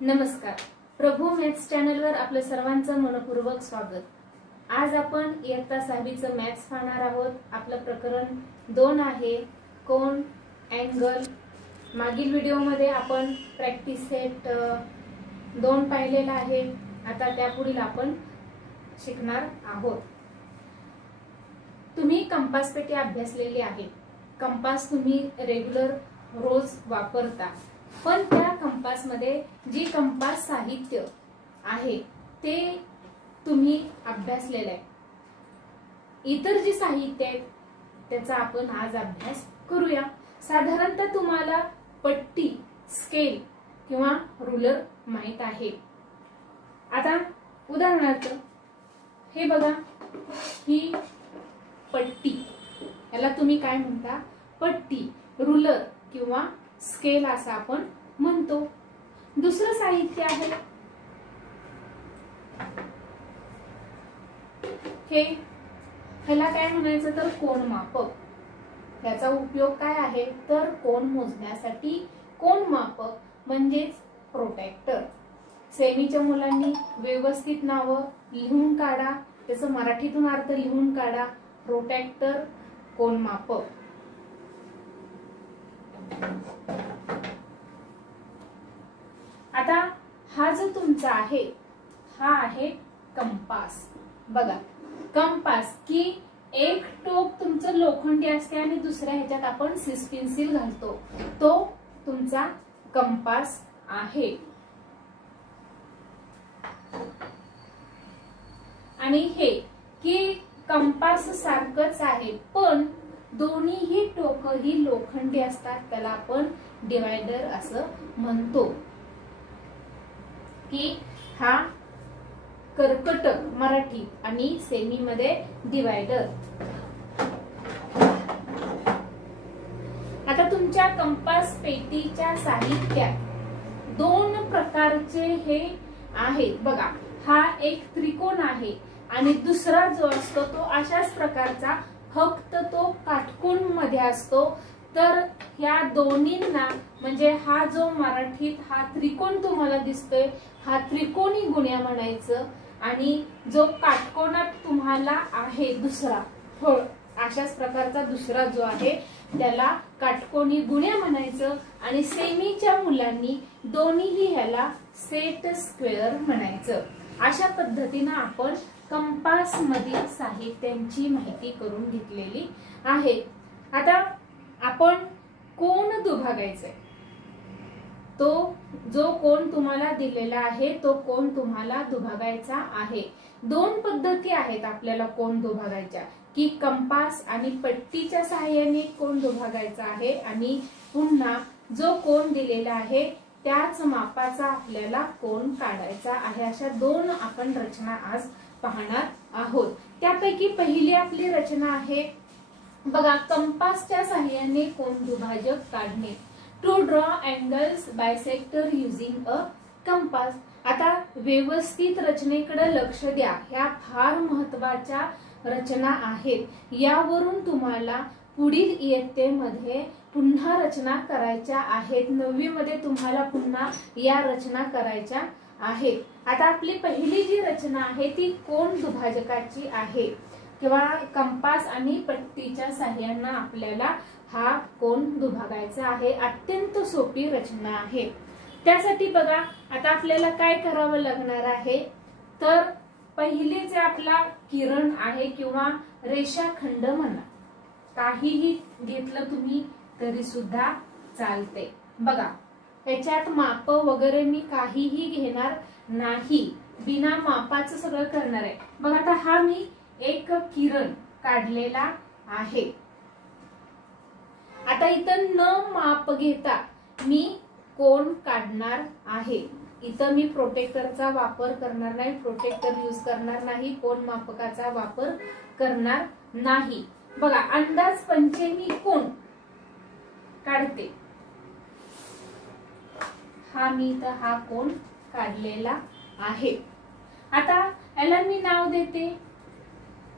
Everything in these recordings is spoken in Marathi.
नमस्कार. प्रभू मॅथ्स चॅनलवर आपलं सर्वांचं मनपूर्वक स्वागत. आज आपण इयत्ता 6वीचं मॅथ्स पाहणार आहोत. आपलं प्रकरण 2 आहे कोन अँगल. मागील व्हिडिओमध्ये आपण प्रॅक्टिस सेट 2 पाहिलेला आहे. आता त्यापुढील आपण शिकणार आहोत. तुम्ही कंपास पेटी अभ्यासलेली आहे. कंपास तुम्ही रेग्युलर रोज वापरता, पण त्या कंपास मध्ये जी कंपास साहित्य आहे ते तुम्ही अभ्यासलेलं आहे. इतर जे साहित्य आहे त्याचा आपण आज अभ्यास करूया. साधारणतः तुम्हाला पट्टी, स्केल किंवा रुलर माहित आहे. आता उदाहरणार्थ हे बघा, ही पट्टी, याला तुम्ही काय म्हणता? पट्टी, रुलर किंवा स्केल असं आपण म्हणतो. दुसरं साहित्य आहे हे, ह्याला काय म्हणायचं तर कोनमापक. त्याचा उपयोग काय आहे तर कोन मोजण्यासाठी. कोनमापक म्हणजेच प्रोटॅक्टर. सेमीच्या मुलांनी व्यवस्थित नावं लिहून काढा, त्याचं मराठीतून अर्थ लिहून काढा. प्रोटॅक्टर, कोनमापक. आता हा जो तुमचा आहे हा आहे कंपास. बघा, कंपास की एक टोक तुमचं लोखंडी असते आणि दुसऱ्या ह्याच्यात आपण सिस पेन्सिल घालतो, तो तुमचा कंपास आहे. आणि हे की कंपास सारखंच आहे, पण दोन्हीही टोक ही लोखंडी असतात. त्याला आपण डिवायडर असं म्हणतो. की हा कर्कटक मराठी आणि सेमी मध्ये डिवायडर. आता तुमच्या कंपास पेटीच्या साहित्यात 2 प्रकारचे हे आहेत. बघा, हा एक त्रिकोण आहे आणि दुसरा जो असतो तो अशाच प्रकारचा, फक्त तो काटकोन मध्ये असतो. तर ह्या दोन्हींना म्हणजे हा जो मराठीत हा त्रिकोण तुम्हाला दिसतोय हा त्रिकोणी गुण्या म्हणायचं, आणि जो काटकोनात तुम्हाला आहे दुसरा अशाच प्रकारचा दुसरा जो आहे त्याला काटकोनी गुण्या म्हणायचं. आणि सेमीच्या मुलांनी दोन्हीही ह्याला सेट स्क्वेअर म्हणायचं. अशा पद्धतीने आपण कंपास मधील साहित्यांची माहिती करून घेतलेली आहे. आता आपण कोन दुभागायचंय. तो जो कोन तुम्हाला दिलेला आहे तो कोन तुम्हाला दुभागायचा आहे. 2 पद्धती आहेत आपल्याला कोन दुभागायच्या, की कंपास आणि पट्टीच्या सहाय्याने कोन दुभागायचा आहे, आणि पुन्हा जो कोन दिलेला आहे त्याच मापाचा आपल्याला कोन काढायचा आहे. अशा 2 आपण रचना आज पाहणार आहोत. त्यापैकी पहिली आपली रचना आहे बघा, कंपासच्या सहाय्याने कोन दुभाजक काढणे. To draw angles bisector using a compass. आता व्यवस्थित रचनेकडे लक्ष द्या. ह्या फार महत्वाच्या रचना आहेत. यावरून तुम्हाला पुढील इयत्तेमध्ये पुन्हा रचना करायच्या आहेत. 9वी मध्ये तुम्हाला पुन्हा या रचना करायच्या आहेत. आता आपली पहिली जी रचना आहे ती कोन दुभाजकाची आहे, किंवा कंपास आणि पट्टीच्या सहाय्याने आपल्याला हा कोन दुभागायचा आहे. अत्यंत सोपी रचना आहे. त्यासाठी बघा, आता आपल्याला काय करावं लागणार आहे तर पहिले जे आपला किरण आहे किंवा रेषाखंड म्हणा, काहीही घेतलं तुम्ही तरी सुद्धा चालते. बघा, त्याच्यात माप वगैरे मी काहीही घेणार नाही, बिना मापाचं सगळं करणार आहे. बघा, आता हा मी एक किरण काढलेला आहे. आता इथं न माप घेता मी कोन काढणार आहे. इथं मी प्रोटेक्टरचा वापर करणार नाही, प्रोटेक्टर यूज करणार नाही, कोन मापकाचा वापर करणार नाही. बघा, अंदाज 5 मी कोन काढते. हा मी इथं हा कोन काढलेला आहे. आता याला मी नाव देते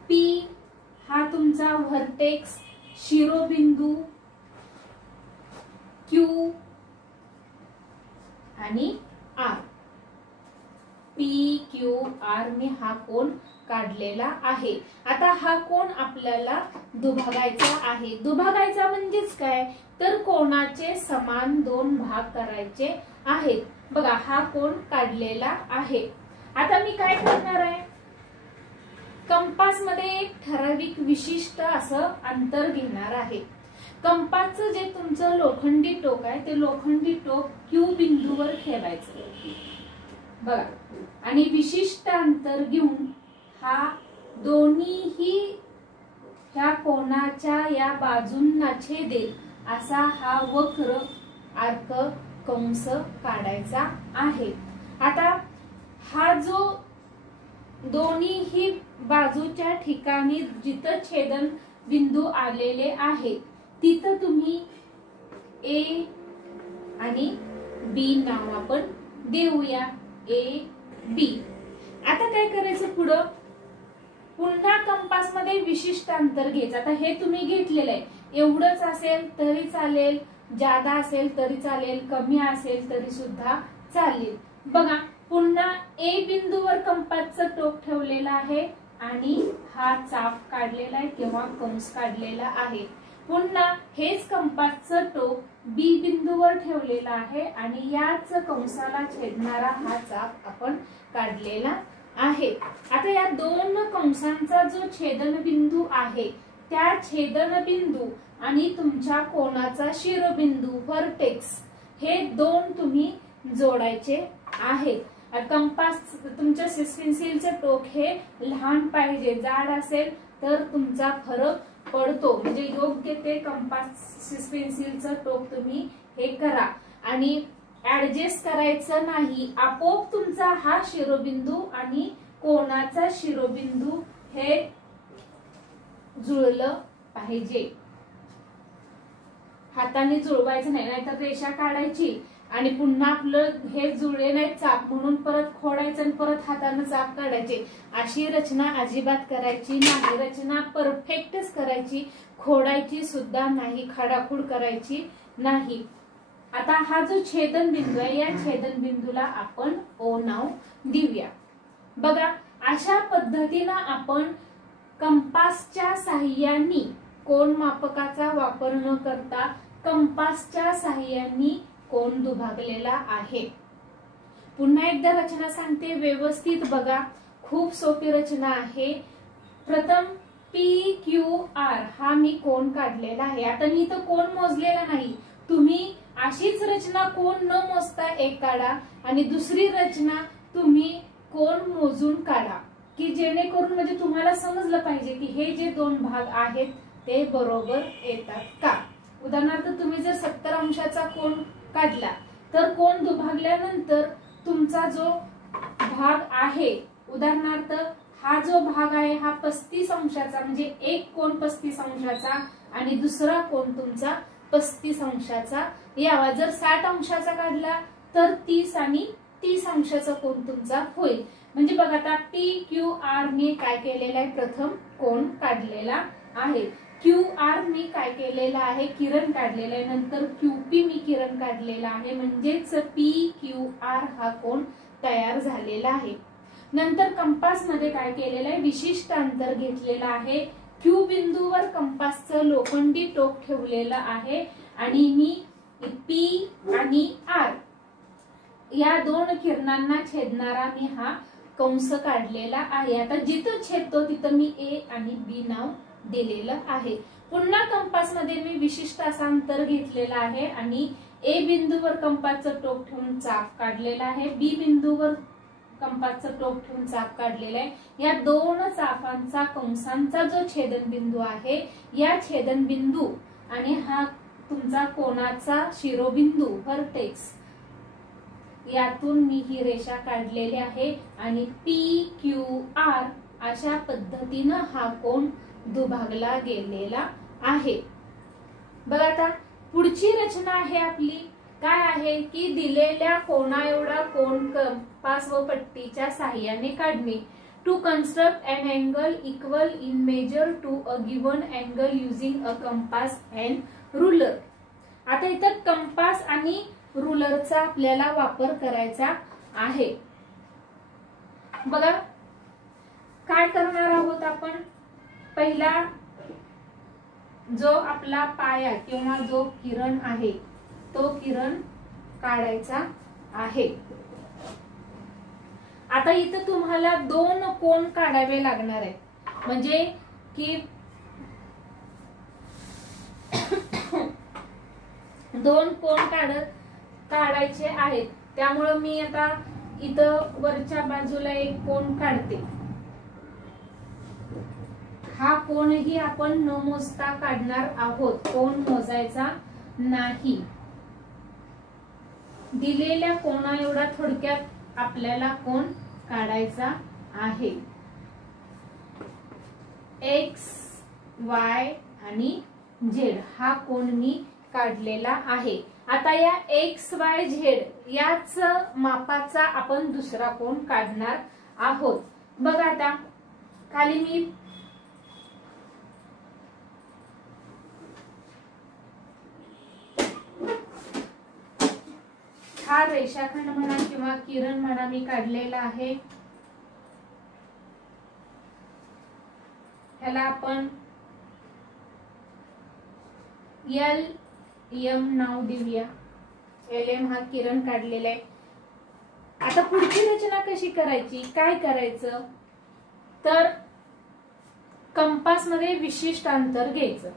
P. हा तुमचा व्हर्टेक्स शिरोबिंदू, Q आणि R. PQR मी हा कोण काढलेला आहे। आता हा कोण आपल्याला दुभागायचा आहे। दुभागायचा म्हणजेच काय तर कोणाचे समान दोन भाग करायचे आहेत। बघा हा कोण काढलेला आहे। आता मी काय करणार आहे, कंपास मध्ये एक ठराविक विशिष्ट असं अंतर घेणार आहे। कंपासचं जे तुमचं लोखंडी टोक आहे ते लोखंडी टोक Q बिंदूवर ठेवायचं बघा, आणि विशिष्ट अंतर घेऊन हा दोन्हीही ह्या कोणाच्या या बाजूंना छेदेल असा हा वक्र आर्क कंस काढायचा आहे। आता हा जो दोन्हीही बाजूच्या ठिकाणी जिथं छेदन बिंदू आलेले आहे तिथं तुम्ही A आणि B नाव आपण देऊया, AB। आता काय करायचं पुढं, पुन्हा कंपास मध्ये विशिष्ट अंतर घ्यायचं। आता हे तुम्ही घेतलेलं आहे, एवढंच असेल तरी चालेल, जादा असेल तरी चालेल, कमी असेल तरी सुद्धा चालेल। बघा पुन्हा A बिंदूवर कंपासचं टोक ठेवलेलं आहे आणि हा चाप काढलेला आहे किंवा कंस काढलेला आहे। पुन्हा हेच कंपासचं टोक B बिंदूवर ठेवलेला आहे आणि याच कंसाला छेदणारा हा चाप आपण काढलेला आहे। आता या दोन कंसांचा जो छेदन बिंदू आहे त्या छेदन बिंदू आणि तुमच्या कोणाचा शिरोबिंदू व्हर्टेक्स हे दोन तुम्ही जोडायचे आहेत। कंपास तुमच्या पेन्सिलचं टोक हे लहान पाहिजे, जाड असेल तर तुमचा फरक पडतो, म्हणजे योग्य ते कंपास पेन्सिलचं टोक तुम्ही हे करा आणि ऍडजस्ट करायचं नाही। आपोआप तुमचा हा शिरोबिंदू आणि कोणाचा शिरोबिंदू हे जुळलं पाहिजे। हाताने जुळवायचं नाही, नाहीतर रेषा काढायची आणि पुन्हा आपलं हे जुळले नाही चाप म्हणून परत खोडायचं आणि परत हाताने चाप काढायचे, अशी रचना अजिबात करायची नाही। रचना परफेक्टच करायची, खोडायची सुद्धा नाही, खाडाखूड करायची नाही। आता हा जो छेदन बिंदू आहे या छेदन बिंदूला आपण O नाव देऊया। बघा अशा पद्धतीनं आपण कंपासच्या साहाय्याने, कोन मापकाचा वापर न करता कंपासच्या साहाय्याने कोन दुभागलेला आहे। पुन्हा एकदा रचना सांगते, व्यवस्थित बघा, खूप सोपी रचना आहे। प्रथम PQR हा मी कोन काढलेला आहे। आता मी तर कोन मोजलेला नाही, तुम्ही अशीच रचना कोन न मोजता एक काढा आणि दुसरी रचना तुम्ही कोन मोजून काढा, की जेणेकरून म्हणजे तुम्हाला समजलं पाहिजे की हे जे दोन भाग आहेत ते बरोबर येतात का। उदाहरणार्थ तुम्ही जर 70 अंशाचा कोन काढला तर कोन दुभागल्यानंतर तुमचा जो भाग आहे, उदाहरणार्थ हा जो भाग आहे हा 35 अंशाचा, म्हणजे एक कोन 35 अंशाचा आणि दुसरा कोन तुमचा 35 अंशाचा यावा। जर 60 अंशाचा काढला तर 30 आणि 30 अंशाचा कोन तुमचा होईल। म्हणजे बघा आता PQR मी काय केलेला आहे, प्रथम कोन काढलेला आहे। QR मी काय केलेला आहे, किरण काढलेला आहे, नंतर QP मी किरण काढलेला आहे, म्हणजेच PQR हा कोन तयार झालेला आहे। नंतर कंपास मध्ये काय केलेलं आहे, विशिष्ट अंतर घेतलेलं आहे, Q बिंदूवर कंपासचं लोखंडी टोक ठेवलेलं आहे आणि मी P आणि R या दोन किरणांना छेदणारा मी हा कंस काढलेला आहे। आता जिथं छेदतो तिथं मी A आणि B नाव दिलेलं आहे। पुन्हा कंपास मध्ये मी विशिष्ट असा अंतर घेतलेला आहे आणि A बिंदूवर कंपासचं टोक ठेवून चाप काढलेला आहे, B बिंदूवर कंपासचं टोक ठेवून चाप काढलेला आहे। या दोन चापांचा कंसांचा जो छेदन बिंदू आहे या छेदन बिंदू आणि हा तुमचा कोणाचा शिरोबिंदू व्हर्टेक्स यातून मी ही रेषा काढलेली आहे आणि PQR अशा पद्धतीनं हा कोन दुभागला गेलेला आहे। बघा आता पुढची रचना आहे आपली, काय आहे की दिलेल्या कोणा एवढा कोन कंपास व पट्टीच्या साहाय्याने काढणे। To construct an angle equal in measure to a given angle using a compass and ruler. आता इथं कंपास आणि रुलरचा आपल्याला वापर करायचा आहे। बघा काय करणार आहोत आपण, पहिला जो आपला पाया किंवा जो किरण आहे तो किरण काढायचा आहे. आता इथं तुम्हाला 2 कोन काढावे लागणार आहे, म्हणजे की 2 कोन काढायचे आहेत. त्यामुळे मी आता इथं वरच्या बाजूला एक कोन काढते. हा कोनही आपण न मोजता काढणार आहोत, कोन मोजायचा नाही. दिलेल्या कोना एवढा थोडक्यात आपल्याला कोन काढायचा आहे. एक्स, वाय आणि झेड हा कोन मी काढलेला आहे. आता या एक्स, वाय, झेड याच मापाचा आपण दुसरा कोन काढणार आहोत. बघा आता खाली मी हा रेषाखंड म्हणा किंवा किरण म्हणा मी काढलेला आहे. ह्याला आपण एल एम नाव देऊया. एल एम हा किरण काढलेला आहे. आता पुढची रचना कशी करायची, काय करायचं तर कंपास मध्ये विशिष्ट अंतर घ्यायचं.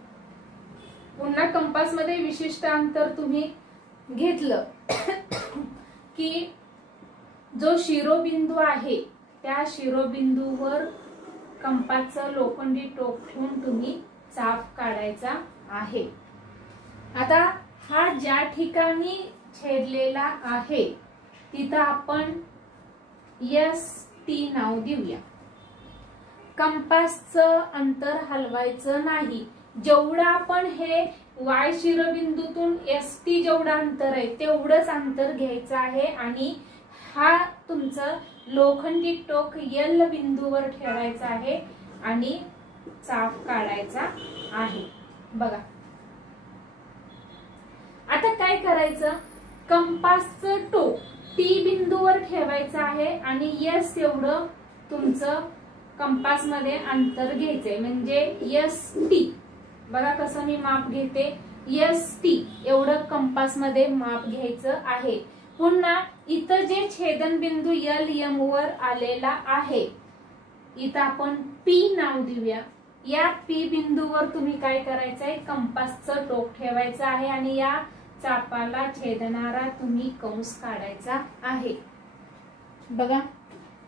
पुन्हा कंपास मध्ये विशिष्ट अंतर तुम्ही घेतलं की जो शिरोबिंदू आहे त्या शिरोबिंदूवर कंपासचं लोखंडी टोक ठेवून तुम्ही चाप काढायचा आहे. आता हा ज्या ठिकाणी छेदलेला आहे तिथं आपण एस टी नाव देऊया. कंपासचं अंतर हलवायचं नाही. जेवढं आपण हे वाय शिरोबिंदूतून एस टी जेवढं अंतर आहे तेवढंच अंतर घ्यायचं आहे आणि हा तुमचं लोखंडी टोक एल बिंदूवर ठेवायचा आहे आणि चाप काढायचा आहे. बघा आता काय करायचं, कंपासचं टोक टी बिंदूवर ठेवायचं आहे आणि एस एवढं तुमचं कंपास मध्ये अंतर घ्यायचंय, म्हणजे एस टी. बघा कसं मी माप घेते, एस टी एवढं कंपास मध्ये माप घ्यायचं आहे. पुन्हा इथं जे छेदन बिंदू एल एम वर आलेला आहे इथं आपण पी नाव देऊया. या पी बिंदूवर तुम्ही काय करायचंय, कंपासचं टोक ठेवायचं आहे आणि या चापाला छेदणारा तुम्ही कंस काढायचा आहे. बघा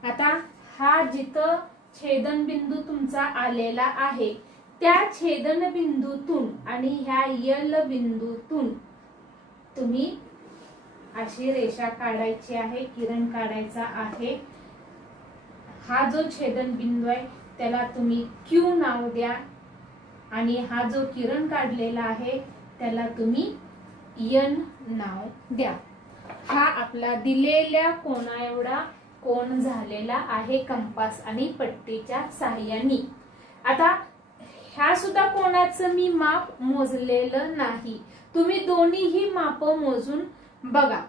आता हा जिथं छेदन बिंदू तुमचा आलेला आहे त्या छेदन बिंदूतून आणि ह्या यल बिंदूतून तुम्ही अशी रेषा काढायची आहे, किरण काढायचा आहे. हा जो छेदन बिंदू आहे त्याला तुम्ही क्यू नाव द्या आणि हा जो किरण काढलेला आहे त्याला तुम्ही एन नाव द्या. हा आपला दिलेल्या कोना एवढा कोन झालेला आहे कंपास आणि पट्टीच्या साहाय्याने. आता ह्या सुद्धा कोणाचं मी माप मोजलेलं नाही, तुम्ही दोन्हीही माप मोजून बघा.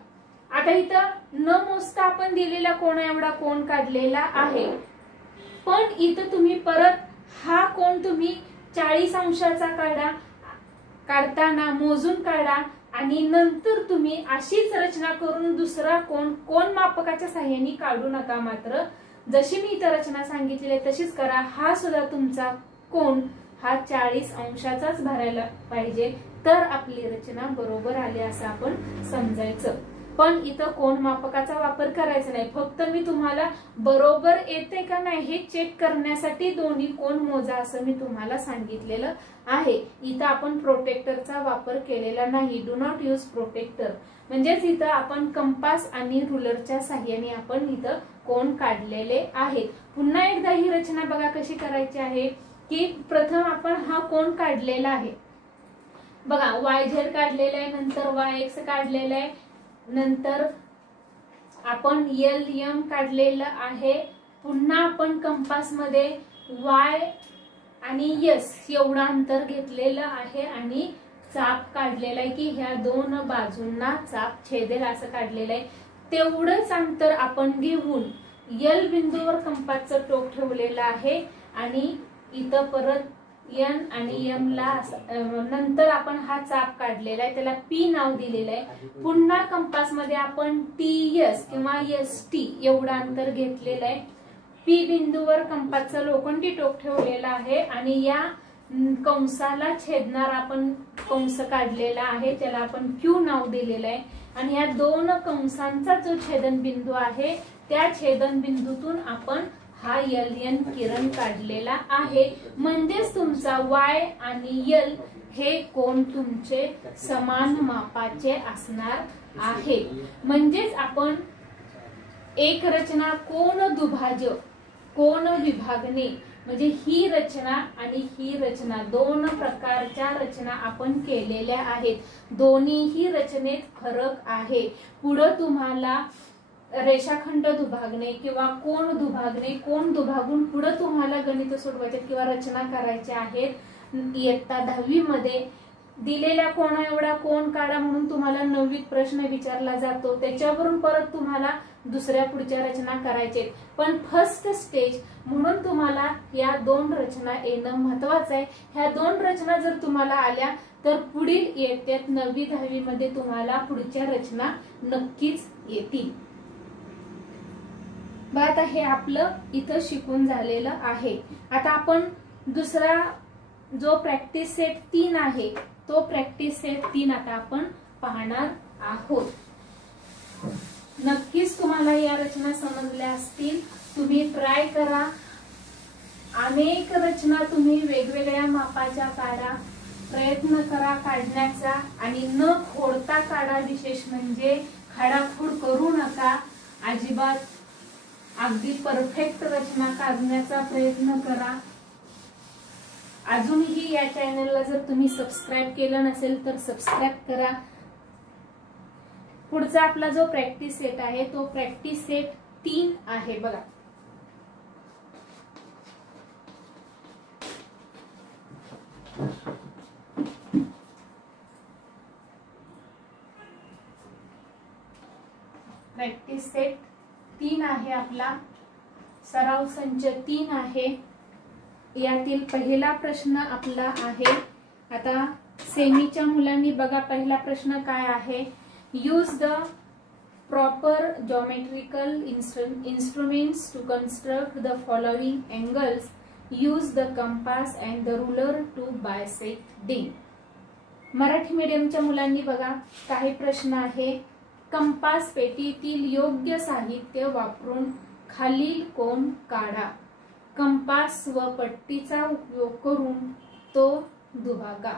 आता इथं न मोजता आपण दिलेला कोना एवढा कोन काढलेला आहे, पण इथं तुम्ही परत हा कोन तुम्ही 40 अंशाचा काढताना मोजून काढा आणि नंतर तुम्ही अशीच रचना करून दुसरा कोन मापकाच्या साहाय्याने काढू नका. मात्र जशी मी इथं रचना सांगितलेली आहे तशीच करा. हा सुद्धा तुमचा कोन हा 40 अंशाचाच भरायला पाहिजे तर आपली रचना बरोबर आली असं आपण समजायचं. पण इथं कोन मापकाचा वापर करायचा नाही, फक्त मी तुम्हाला बरोबर येते का नाही हे चेक करण्यासाठी दोन्ही कोन मोजा असं मी तुम्हाला सांगितलेलं आहे. इथं आपण प्रोटेक्टरचा वापर केलेला नाही, डू नॉट यूज प्रोटेक्टर. म्हणजेच इथं आपण कंपास आणि रुलरच्या साहाय्याने आपण इथं कोन काढलेले आहेत. पुन्हा एकदा ही रचना बघा कशी करायची आहे की प्रथम आपण हा कोन काढलेला आहे. बघा वाय झेड काढलेला आहे, नंतर वाय एक्स काढलेला आहे, नंतर आपण एल एम काढलेलं आहे. पुन्हा आपण कंपास मध्ये वाय आणि एस एवढं अंतर घेतलेलं आहे आणि चाप काढलेला आहे की ह्या दोन बाजूंना चाप छेदेल असं काढलेलं आहे. तेवढंच अंतर आपण घेऊन यल बिंदूवर कंपासचं टोक ठेवलेलं आहे आणि इथं परत एन आणि एम ला नंतर आपण हा चाप काढलेला आहे, त्याला पी नाव दिलेलं आहे. पुन्हा कंपास मध्ये आपण टी एस किंवा एस टी एवढं अंतर घेतलेलं आहे. पी बिंदूवर कंपासचं लोखंडी टोक ठेवलेलं आहे आणि या कंसाला छेदणार आपण कंस काढलेला आहे, त्याला आपण क्यू नाव दिलेलं आहे. आणि या दोन कंसांचा जो छेदन बिंदू आहे त्या छेदन बिंदूतून आपण हा यल एन किरण काढलेला आहे. म्हणजेच तुमचा वाय आणि यल हे कोण तुमचे समान मापाचे असणार आहे. म्हणजेच आपण एक रचना कोण दुभाजक कोण विभागणे म्हणजे ही रचना आणि ही रचना दोन प्रकारच्या रचना आपण केलेल्या आहेत. दोन्हीही रचनेत फरक आहे. पुढे तुम्हाला रेषाखंड दुभागणे किंवा कोण दुभागणे, कोण दुभागून पुढे तुम्हाला गणित सोडवायचे किंवा रचना करायच्या आहेत. इयत्ता 10वी मध्ये दिलेल्या कोणा एवढा कोण काढा म्हणून तुम्हाला 9वीत प्रश्न विचारला जातो. त्याच्यावरून परत तुम्हाला दुसऱ्या पुढच्या रचना करायचे. पण फर्स्ट स्टेज म्हणून तुम्हाला या दोन रचना येणं महत्वाचं आहे. ह्या दोन रचना जर तुम्हाला आल्या तर पुढील इयत्तेत 9वी 10वी मध्ये तुम्हाला पुढच्या रचना नक्कीच येतील. आता हे आपलं इथं शिकून झालेलं आहे. आता आपण दुसरा जो प्रॅक्टिस सेट 3 आहे तो प्रॅक्टिस सेट 3 आता आपण पाहणार आहोत. नक्कीच तुम्हाला या रचना समजल्या असतील. तुम्ही ट्राय करा. अनेक रचना तुम्ही वेगवेगळ्या मापाच्या काढा, प्रयत्न करा काढण्याचा आणि न खोडता काढा. विशेष म्हणजे खाडाखोड करू नका अजिबात. अगदी परफेक्ट रचना काढण्याचा प्रयत्न करा. अजूनही या चॅनलला जर तुम्ही सबस्क्राईब केलं नसेल तर सबस्क्राईब करा. पुढचा आपला जो प्रॅक्टिस सेट आहे तो प्रॅक्टिस सेट 3 आहे. बघा प्रॅक्टिस सेट 3 आहे. आपला सराव संच 3 आहे. यातील पहिला प्रश्न आपला आहे. आता सेमीच्या मुलांनी बघा पहिला प्रश्न काय आहे. Use the proper geometrical instruments to construct the following angles. Use the compass and the ruler to bisect them. Marathi मीडियमच्या मुलांनी बघा काही प्रश्न आहे. कंपास पेटीतील योग्य साहित्य वापरून खालील कोन काढा. कंपास व पट्टीचा उपयोग करून तो दुभागा.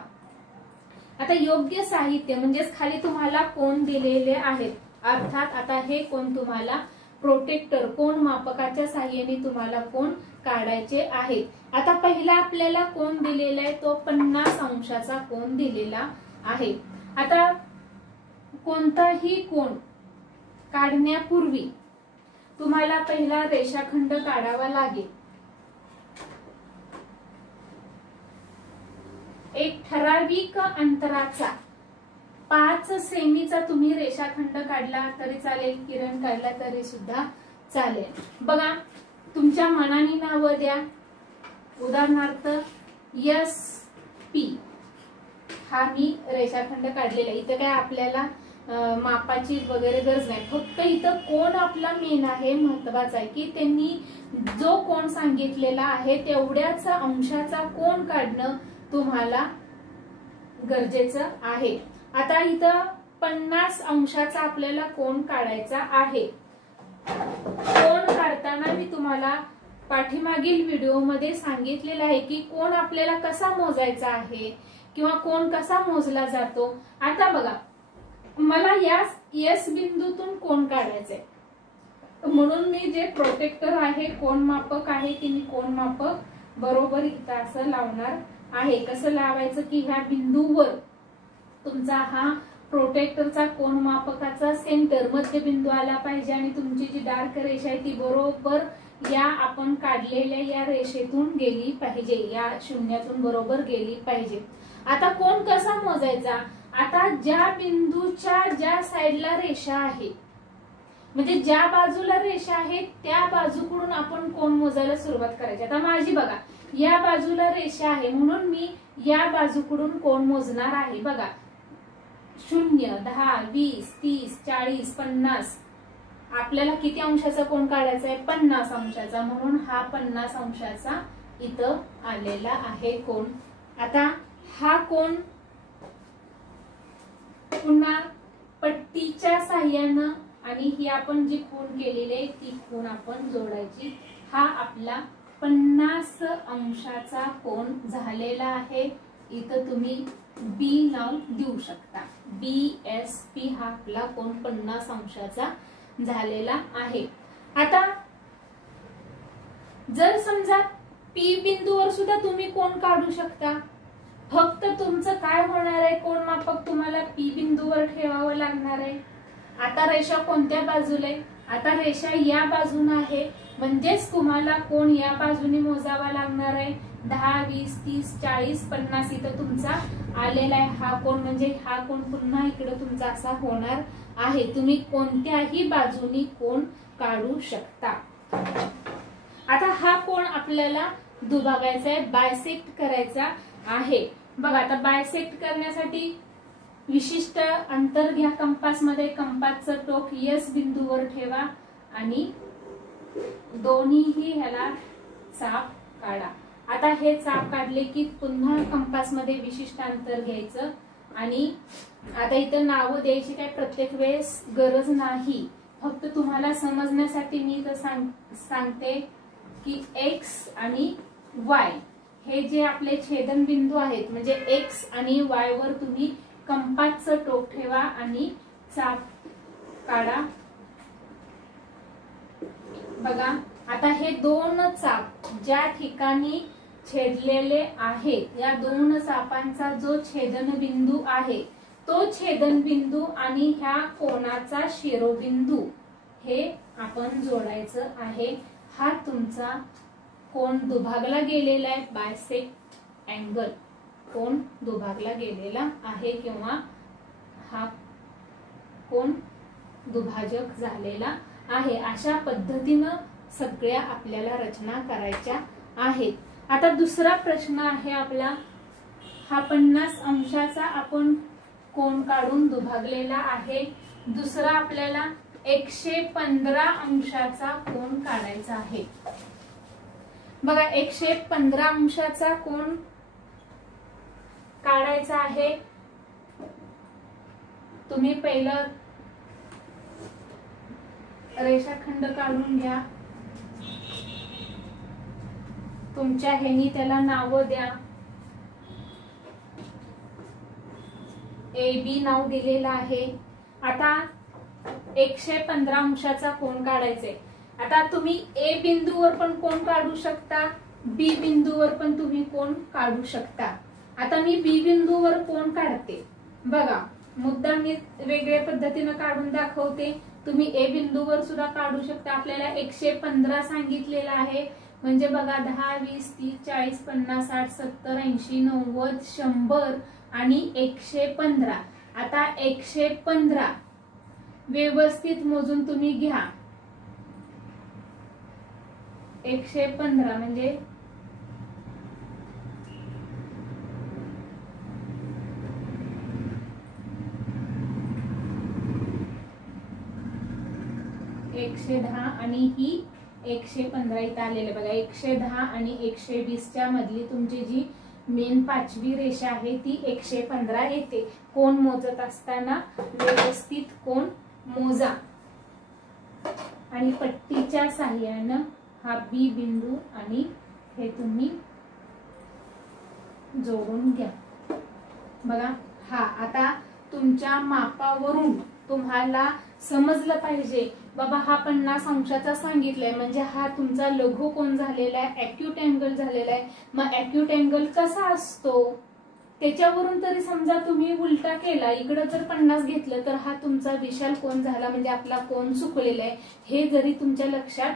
आता योग्य साहित्य म्हणजेच खाली तुम्हाला कोन दिलेले आहेत. अर्थात आता हे कोन तुम्हाला प्रोटेक्टर कोन मापकाच्या साहाय्याने तुम्हाला कोन काढायचे आहेत. आता पहिला आपल्याला कोन दिलेला आहे तो 50 अंशाचा कोन दिलेला आहे. आता कोणताही कोन काढण्यापूर्वी तुम्हाला पहिला रेषाखंड काढावा लागेल. एक ठराविक अंतराचा 5 सेमीचा तुम्ही रेषाखंड काढला तरी चालेल, किरण काढला तरी सुद्धा चालेल. बघा तुमच्या मनाने नाव द्या. उदाहरणार्थ एस पी हा मी रेषाखंड काढलेला. इथं काय आपल्याला मापाची वगैरे गरज नाही. फक्त इथं कोण आपला मेन आहे, महत्वाचा आहे की त्यांनी जो कोण सांगितलेला आहे तेवढ्याच अंशाचा कोण काढणं तुम्हाला गरजेचं आहे. आता इथं 50 अंशाचा आपल्याला कोण काढायचा आहे. कोण काढताना मी तुम्हाला पाठीमागील व्हिडिओ मध्ये सांगितलेलं आहे की कोण आपल्याला कसा मोजायचा आहे किंवा कोण कसा मोजला जातो. आता बघा मला या एस बिंदूतून कोण काढायचंय म्हणून मी जे प्रोटेक्टर आहे कोण मापक आहे की मी कोण मापक बरोबर इथं असं लावणार आहे. कसं लावायचं की ह्या बिंदूवर तुमचा हा प्रोटेक्टरचा कोन मापकाचा सेंटर मध्यबिंदू आला पाहिजे आणि तुमची जी डार्क रेषा आहे ती बरोबर या आपण काढलेल्या या रेषेतून गेली पाहिजे, या शून्यातून बरोबर गेली पाहिजे. आता कोन कसा मोजायचा. आता ज्या बिंदूच्या ज्या साइडला रेषा आहे म्हणजे ज्या बाजूला रेषा आहे त्या बाजूकडून आपण कोण मोजायला सुरुवात करायची. आता माझी बघा, या बाजूला रेषा आहे म्हणून मी या बाजूकडून कोण मोजणार आहे. बघा 0, 10, 20, 30, 40, 50. आपल्याला किती अंशाचा कोण काढायचा आहे? 50 अंशाचा. म्हणून हा 50 अंशाचा इथं आलेला आहे कोण. आता हा कोण पुन्हा पट्टीच्या साह्यानं आणि ही आपण जी खूण केलेली आहे ती खूण आपण जोडायची. हा आपला 50 अंशाचा कोण झालेला आहे. इथं तुम्ही बी नाव देऊ शकता. BSP हा आपला कोण 50 अंशाचा झालेला आहे. आता जर समजा P बिंदूवर सुद्धा तुम्ही कोण काढू शकता. फक्त तुमचं काय होणार आहे, कोण मापक तुम्हाला P बिंदूवर ठेवावं लागणार आहे. आता रेषा कोणत्या बाजूला आहे? आता रेषा या बाजून आहे म्हणजेच तुम्हाला कोण या बाजूने मोजावा लागणार आहे. 10, 20, 30, 40, 50 इथं तुमचा आलेला आहे हा कोण. म्हणजे हा कोण पुन्हा इकडे तुमचा असा होणार आहे. तुम्ही कोणत्याही बाजूनी कोण काढू शकता. आता हा कोण आपल्याला दुभागायचा आहे, बायसेक्ट करायचा आहे. बघा आता बायसेक्ट करण्यासाठी विशिष्ट अंतर घ्या कंपास मध्ये. कंपासचं टोक S बिंदूवर ठेवा आणि दोन्हीही ह्याला चाप काढा. आता हे चाप काढले की पुन्हा कंपास मध्ये विशिष्ट अंतर घ्यायचं आणि आता इथं नावं द्यायची काय प्रत्येक वेळेस गरज नाही. फक्त तुम्हाला समजण्यासाठी मी इथं सांगते की X आणि Y हे जे आपले छेदन बिंदू आहेत म्हणजे X आणि Y वर तुम्ही कंपासचं टोक ठेवा आणि चाप काढा. बघा आता हे दोन चाप ज्या ठिकाणी छेदलेले आहेत या दोन चापांचा जो छेदन बिंदू आहे तो छेदन बिंदू आणि ह्या कोणाचा शिरोबिंदू हे आपण जोडायचं आहे. हा तुमचा कोण दुभागला गेलेला आहे. बायसेक्ट अँगल कोण दुभागला गेलेला आहे किंवा हा कोण दुभाजक झालेला आहे. अशा पद्धतीनं सगळ्या आपल्याला रचना करायच्या आहेत. आता दुसरा प्रश्न आहे आपला. हा 50 अंशाचा आपण कोण काढून दुभागलेला आहे. दुसरा आपल्याला 115 अंशाचा कोण काढायचा आहे. बघा 115 अंशाचा कोण काढायचा आहे. तुम्ही पहिलं रेषाखंड काढून घ्या. तुमच्या ह्यानी त्याला नाव द्या. AB नाव दिलेलं आहे. आता 115 अंशाचा कोण काढायचे. आता तुम्ही A बिंदूवर पण कोण काढू शकता, B बिंदूवर पण तुम्ही कोण काढू शकता. आता मी B बिंदूवर कोण काढते. बघा मुद्दा मी वेगळ्या पद्धतीने काढून दाखवते. तुम्ही A बिंदूवर सुद्धा काढू शकता. आपल्याला 115 सांगितलेला आहे म्हणजे बघा 10, 20, 30, 40, 50, 60, 70, 80, 90, 100 आणि 115. आता 115 व्यवस्थित मोजून तुम्ही घ्या. 115 म्हणजे 110 आणि ही 115 इथं आलेले बघा. 110 आणि 120च्या मधली तुमची जी मेन पाचवी रेषा आहे ती 115 येते. कोण मोजत असताना व्यवस्थित कोण मोजा आणि पट्टीच्या साह्यानं हा B बिंदू आणि हे तुम्ही जोडून घ्या. बघा हा आता तुमच्या मापावरून तुम्हाला समजलं पाहिजे बाबा हा 50 अंशाचा सांगितलाय म्हणजे हा तुमचा लघु कोण झालेला आहे, ॲक्यूट अँगल झालेला आहे. मग ॲक्यूट अँगल कसा असतो त्याच्यावरून तरी समजा तुम्ही उलटा केला इकडे जर 50 घेतलं तर हा तुमचा विशाल कोण झाला म्हणजे आपला कोण चुकलेला आहे हे जरी तुमच्या लक्षात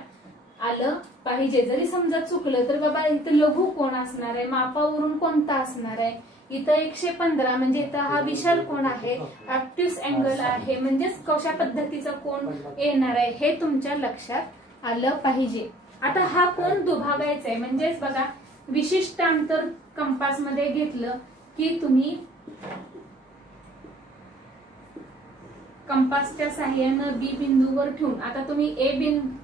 आलं पाहिजे. जरी समजा चुकलं तर बाबा इथं लघु कोण असणार आहे, मापावरून कोणता असणार आहे इथं 115 म्हणजे इथं हा विशाल कोण आहे, ऑब्ट्यूस अँगल आहे, म्हणजेच कशा पद्धतीचा कोण येणार आहे हे तुमच्या लक्षात आलं पाहिजे. आता हा कोण दुभागायचा आहे, म्हणजेच बघा विशिष्ट अंतर कंपास मध्ये घेतलं की तुम्ही कंपासच्या साहाय्यानं बी बिंदूवर ठेवून, आता तुम्ही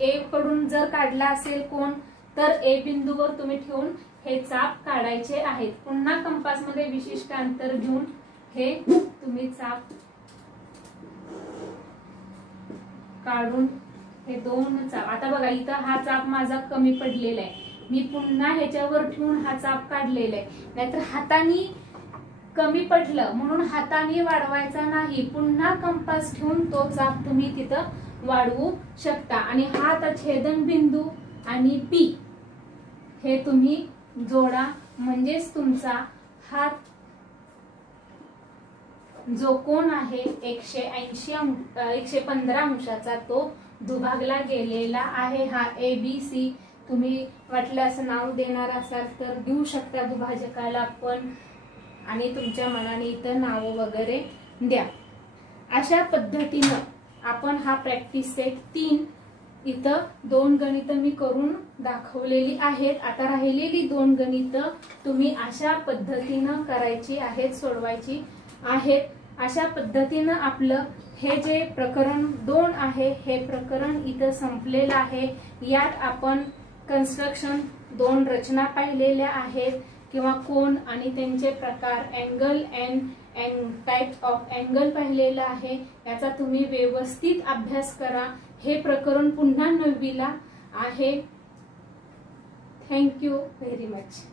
ए कडून जर काढला असेल कोण तर ए बिंदूवर तुम्ही ठेवून हे चाप काढायचे आहेत. पुन्हा कंपास मध्ये विशिष्ट अंतर घेऊन हे तुम्ही चाप काढून हे दोन चाप, आता बघा इथं हा चाप माझा कमी पडलेला आहे, मी पुन्हा ह्याच्यावर ठेवून हा चाप काढलेला आहे. नाहीतर हाताने कमी पडलं म्हणून हाताने वाढवायचा नाही, पुन्हा कंपास ठेवून तो चाप तुम्ही तिथं वाढवू शकता. आणि हा आता छेदन बिंदू आणि पी हे तुम्ही जोडा, म्हणजेच तुमचा हा जो कोण आहे 115 अंशाचा तो दुभागला गेलेला आहे. हा ABC तुम्ही वाटल्यास नाव देणार असाल तर देऊ शकता दुभाजकाला पण, आणि तुमच्या मनाने इथं नाव वगैरे द्या. अशा पद्धतीनं आपण हा प्रॅक्टिस सेट 3 इथं 2 गणित मी करून दाखवलेली आहेत. आता राहिलेली 2 गणित तुम्ही अशा पद्धतीनं करायची आहेत, सोडवायची आहेत. अशा पद्धतीनं आपलं हे जे प्रकरण 2 आहे हे प्रकरण इथं संपलेलं आहे. यात आपण कन्स्ट्रक्शन 2 रचना पाहिलेल्या आहेत किंवा कोन आणि त्यांचे प्रकार, angle and types of angle पाहिलेला आहे. याचा तुम्ही व्यवस्थित अभ्यास करा. हे प्रकरण पुन्हा 9वीला आहे. Thank you very much.